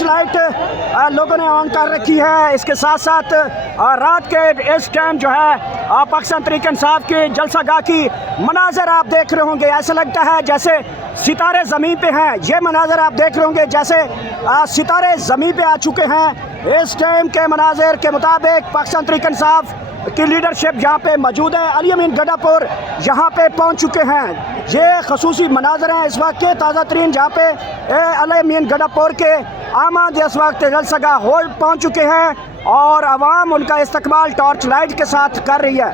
Torch light लोगों ने on कर रखी है। इसके साथ साथ रात के इस टाइम जो है पाकिस्तान तहरीक इंसाफ के जलसा गाह की मनाजर आप देख रहे होंगे। ऐसा लगता है जैसे सितारे ज़मीन पे हैं। ये मनाजर आप देख रहे होंगे जैसे सितारे ज़मीन पे आ चुके हैं। इस टाइम के मनाजर के मुताबिक पाकिस्तान तहरीक इंसाफ की लीडरशिप यहाँ पे मौजूद है। अली अमीन गड्ढापुर यहाँ पे पहुँच चुके हैं। ये खसूसी मनाजर हैं इस वक्त के ताज़ा तरीन, जहाँ पे अली अमीन गड्ढापुर के आमाद इस वक्त जलसा गाह हो पहुँच चुके हैं और आवाम उनका इस्तकबाल टॉर्च लाइट के साथ कर रही है।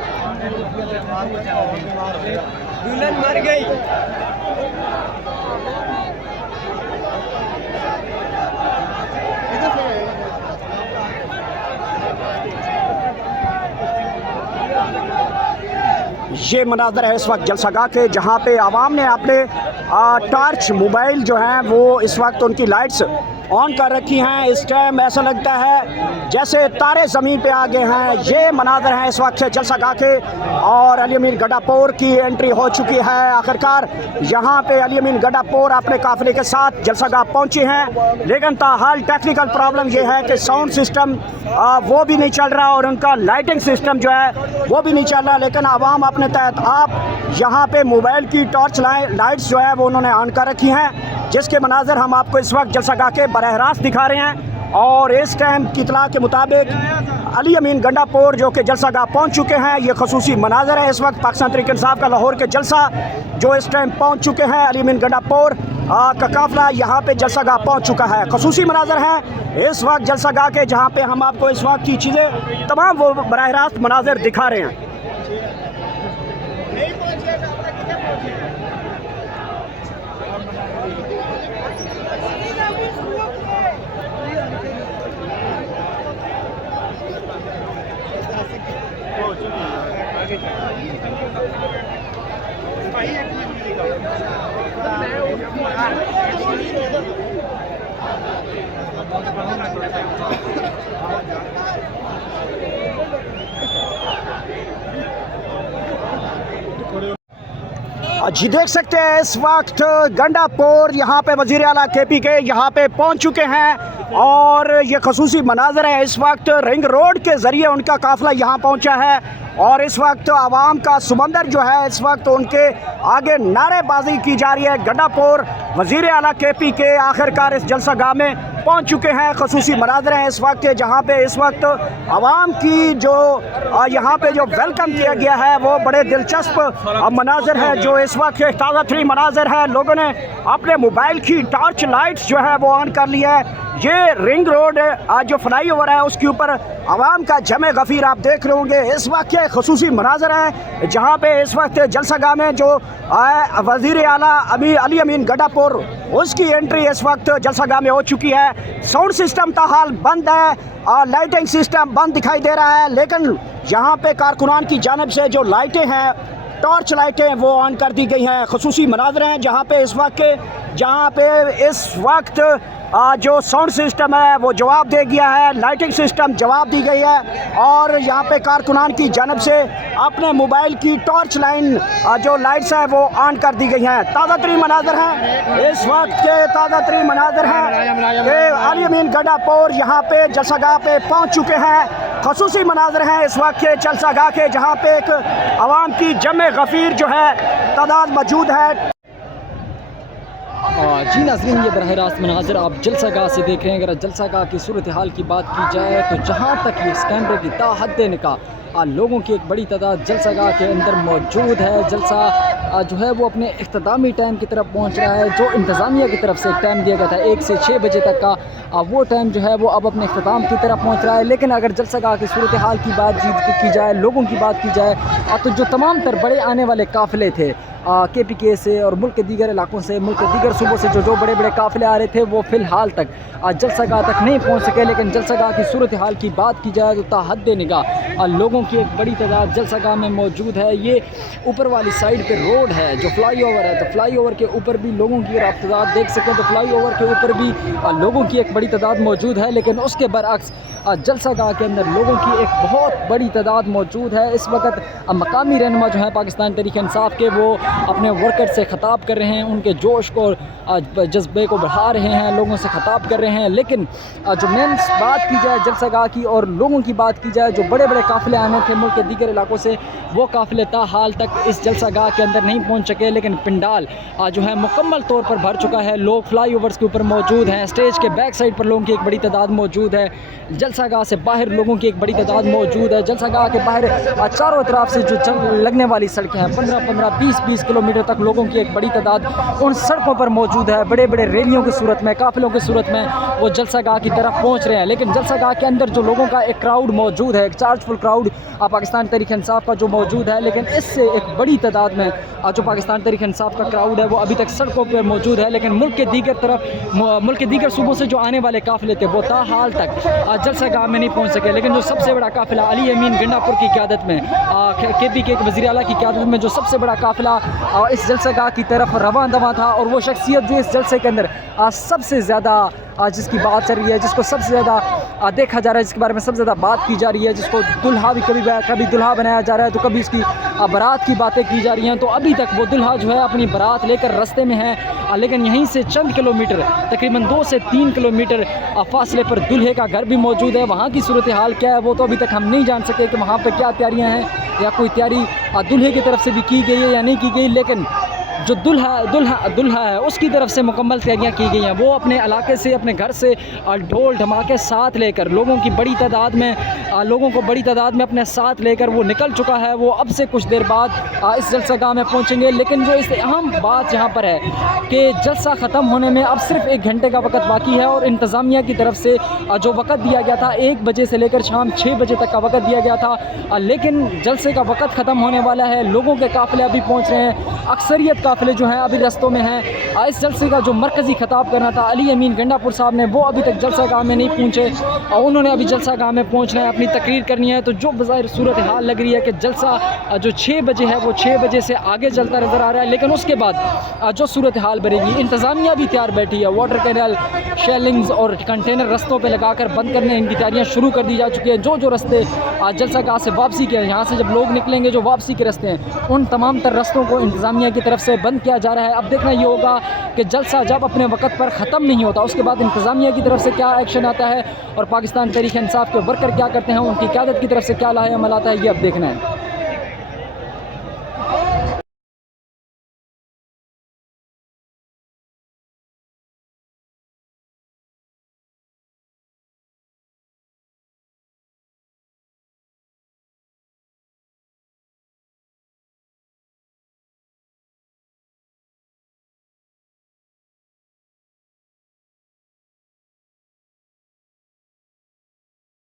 दुल्हन मर गई। ये मनाजर है इस वक्त जलसा गाह के, जहाँ पे आवाम ने अपने टॉर्च मोबाइल जो हैं वो इस वक्त उनकी लाइट्स ऑन कर रखी हैं। इस टाइम ऐसा लगता है जैसे तारे ज़मीन पे आ गए हैं। ये मनाजर हैं इस वक्त जलसा गाह के और अली अमीन गड्ढापुर की एंट्री हो चुकी है। आखिरकार यहाँ पे अली अमीन गड्ढापुर अपने काफिले के साथ जलसा गाह पहुँचे हैं, लेकिन ताहाल टेक्निकल प्रॉब्लम ये है कि साउंड सिस्टम वो भी नहीं चल रहा और उनका लाइटिंग सिस्टम जो है वो भी नहीं चल रहा। लेकिन आवाम अपने तहत आप यहाँ पे मोबाइल की टॉर्च लाइट्स जो है वो उन्होंने ऑन कर रखी हैं, जिसके मनाजर हम आपको इस वक्त जलसा गाह के बरह रास्त दिखा रहे हैं। और इस टाइम की इतला के मुताबिक अली अमीन गड्ढापुर जो कि जलसा गाह पहुँच चुके हैं। ये खसूसी मनाजर है इस वक्त पाकिस्तान तहरीक इंसाफ का लाहौर के जलसा जो इस टाइम पहुँच चुके हैं। अली अमीन गड्ढापुर का काफिला यहाँ पे जलसा गाह पहुँच चुका है। खसूसी मनाजर हैं इस वक्त जलसा गाह के, जहाँ पे हम आपको इस वक्त की चीज़ें तमाम वो बरह रास्त मनाजर दिखा रहे हैं। जी देख सकते हैं इस वक्त गंडापुर यहाँ पे वज़ीर आला KP के यहाँ पे पहुँच चुके हैं और ये खसूसी मनाजर है। इस वक्त रिंग रोड के ज़रिए उनका काफ़िला यहाँ पहुँचा है और इस वक्त आवाम का समंदर जो है इस वक्त उनके आगे नारेबाजी की जा रही है। गंडापुर वज़ीर आला KP के आखिरकार इस जलसा गाह में पहुंच चुके हैं। खसूसी मनाजर हैं इस वक्त के, जहां पे इस वक्त आवाम की जो यहां पे जो वेलकम किया गया है वो बड़े दिलचस्प मनाजर है। जो इस वक्त ताज़ा तरीन मनाजर है, लोगों ने अपने मोबाइल की टॉर्च लाइट्स जो है वो ऑन कर ली है। ये रिंग रोड जो फ्लाई ओवर है उसके ऊपर आवाम का जमे गफ़ीर आप देख रहे होंगे। इस वक्त के खसूसी मनाजर हैं जहाँ पे इस वक्त जलसा गाह में जो वज़ीर आला अली अमीन गड्ढापुर उसकी एंट्री इस वक्त जलसा गाह में हो चुकी है। साउंड सिस्टम ताहाल बंद है और लाइटिंग सिस्टम बंद दिखाई दे रहा है, लेकिन यहाँ पे कारकुनान की जानिब से जो लाइटें हैं टॉर्च लाइटें वो ऑन कर दी गई हैं। खसूसी मनाजर हैं जहाँ पे इस वक्त जो साउंड सिस्टम है वो जवाब दे गया है, लाइटिंग सिस्टम जवाब दी गई है और यहाँ पे कारकुनान की जानिब से अपने मोबाइल की टॉर्च लाइन जो लाइट्स हैं वो ऑन कर दी गई हैं। ताज़ा तरीन मनाजर हैं इस वक्त के, ताज़ा तरीन मनाजर हैं कि अली अमीन गड्ढापुर यहाँ पे जलसा गाह पे पहुँच चुके हैं। खसूसी मनाजर हैं इस वक्त के जलसा गाह के, जहाँ पे एक आवाम की जमे गफ़ीर जो है तादाद मौजूद है। जी नाज़रीन, ये बरह रास्त मनाजर आप जलसा गाह से देख रहे हैं। अगर जलसा गाह की सूरत हाल की बात की जाए तो जहाँ तक इस कैमरे की ताहद निगाह लोगों की एक बड़ी तादाद जलसा गाह के अंदर मौजूद है। जलसा जो है वो अपने इख्तितामी टाइम की तरफ पहुँच रहा है। जो इंतज़ामिया की तरफ से टाइम दिया गया था 1 से 6 बजे तक का, वो टाइम जो है वो अब अपने इख्तिताम की तरफ पहुँच रहा है। लेकिन अगर जलसा गाह की सूरत हाल की बात की जाए, लोगों की बात की जाए, तो जो तमाम तर बड़े आने वाले काफ़िले थे KPK से और मुल्क के दीगर इलाकों से, मुल्क के दीगर सूबों से जो बड़े बड़े काफ़िले आ रहे थे वो फ़िलहाल तक जलसा गाह तक नहीं पहुंच सके। लेकिन जलसा गाह की सूरत हाल की बात की जाए तो ताहद निगाह लोगों की एक बड़ी तादाद जलसा गाह में मौजूद है। ये ऊपर वाली साइड पे रोड है जो फ्लाई ओवर है, तो फ्लाई ओवर के ऊपर भी लोगों की आप तादाद देख सकते हैं। तो फ्लाई ओवर के ऊपर भी लोगों की एक बड़ी तादाद मौजूद है, लेकिन उसके बरअक्स जलसा गाह के अंदर लोगों की एक बहुत बड़ी तादाद मौजूद है। इस वक्त मकामी रहनुमा जो है पाकिस्तान तहरीक इंसाफ के, वो अपने वर्कर से ख़िताब कर रहे हैं, उनके जोश को जज्बे को बढ़ा रहे हैं, लोगों से खिताब कर रहे हैं। लेकिन जो मेन बात की जाए जलसागाह की और लोगों की बात की जाए, जो बड़े बड़े काफ़िले आने थे मुल्क के दीगर इलाकों से, वो काफ़िले ताहाल तक इस जलसागाह के अंदर नहीं पहुंच सके। लेकिन पंडाल जो है मुकम्मल तौर पर भर चुका है, लोग फ्लाईओवर्स के ऊपर मौजूद हैं, स्टेज के बैक साइड पर लोगों की एक बड़ी तादाद मौजूद है, जलसागाह से बाहर लोगों की एक बड़ी तादाद मौजूद है। जलसागाह के बाहर चारों तरफ से जो लगने वाली सड़कें हैं, 15-15, 20-20 किलोमीटर तक लोगों की एक बड़ी तादाद उन सड़कों पर मौजूद है। बड़े बड़े रैलियों की सूरत में, काफ़िलों की सूरत में वो जलसागाह की तरफ पहुँच रहे हैं। लेकिन जलसागाह के अंदर जो लोगों का एक क्राउड मौजूद है, एक चार्जफुल क्राउड पाकिस्तान तहरीक इंसाफ का जो मौजूद है, लेकिन इससे एक बड़ी तादाद में जो पाकिस्तान तहरीक इंसाफ का क्राउड है वो अभी तक सड़कों पर मौजूद है। लेकिन मुल्क के दीगर सूबों से जो आने वाले काफ़िले थे वो ताहाल तक जलसागाह में नहीं पहुंच सके। लेकिन जो सबसे बड़ा काफ़िला अली अमीन गंडापुर की क़यादत में, KP के वज़ीर आला की क़यादत में जो सबसे बड़ा काफ़िला इस जलसागाह की तरफ रवां दवा था, और वो शख्सियत जो इस जलसे के अंदर सबसे ज़्यादा जिसकी बात चल रही है, जिसको सबसे ज़्यादा देखा जा रहा है, जिसके बारे में सबसे ज़्यादा बात की जा रही है, जिसको दुल्हा भी कभी दुल्हा बनाया जा रहा है, तो कभी इसकी बारात की बातें की जा रही हैं, तो अभी तक वो दुल्हा जो है अपनी बारात लेकर रास्ते में है। लेकिन यहीं से चंद किलोमीटर, तकरीबन 2 से 3 किलोमीटर फासले पर दूल्हे का घर भी मौजूद है। वहाँ की सूरत हाल क्या है वो तो अभी तक हम नहीं जान सके कि वहाँ पर क्या तैयारियाँ हैं, या कोई तैयारी दूल्हे की तरफ से भी की गई है या नहीं की गई। लेकिन जो दुल्हा है उसकी तरफ से मुकम्मल तैयारियां की गई हैं। वो अपने इलाके से, अपने घर से ढोल ढमाके साथ लेकर लोगों को बड़ी तादाद में अपने साथ लेकर वो निकल चुका है। वो अब से कुछ देर बाद इस जलसागाह में पहुंचेंगे। लेकिन जो इस अहम बात यहाँ पर है कि जलसा ख़त्म होने में अब सिर्फ 1 घंटे का वक्त बाकी है, और इंतज़ामिया की तरफ से जो वक्त दिया गया था 1 बजे से लेकर शाम 6 बजे तक का वक्त दिया गया था। लेकिन जलसे का वक्त ख़त्म होने वाला है, लोगों के काफ़िले अभी पहुँच रहे हैं, अक्सरियत काफ़िले जो हैं अभी रस्तों में हैं। इस जलसे का जो मरकज़ी खिताब करना था अली अमीन गंडापुर साहब ने, वो अभी तक जलसागाह में नहीं पहुँचे, और उन्होंने अभी जलसागाह में पहुँचना है, अपनी तकरीर करनी है। तो जो बज़ाहिर सूरत हाल लग रही है कि जलसा जो 6 बजे है वो 6 बजे से आगे चलता नज़र आ रहा है। लेकिन उसके बाद जो सूरत हाल बनेगी, इंतज़ामिया भी तैयार बैठी है, वाटर कैनल, शेलिंग्स और कंटेनर रस्तों पर लगाकर बंद करने इनकी तैयारियाँ शुरू कर दी जा चुकी हैं। जो रस्ते जलसागाह से वापसी के, यहाँ से जब लोग निकलेंगे जो वापसी के रस्ते हैं, उन तमाम तर रस्तों को इंतज़ामिया की तरफ से बंद किया जा रहा है। अब देखना ये होगा कि जलसा जब अपने वक्त पर ख़त्म नहीं होता उसके बाद इंतज़ामिया की तरफ से क्या एक्शन आता है, और पाकिस्तान तहरीक इंसाफ के वर्कर क्या करते हैं, उनकी क़यादत की तरफ से क्या लाहे अमल आता है, ये अब देखना है।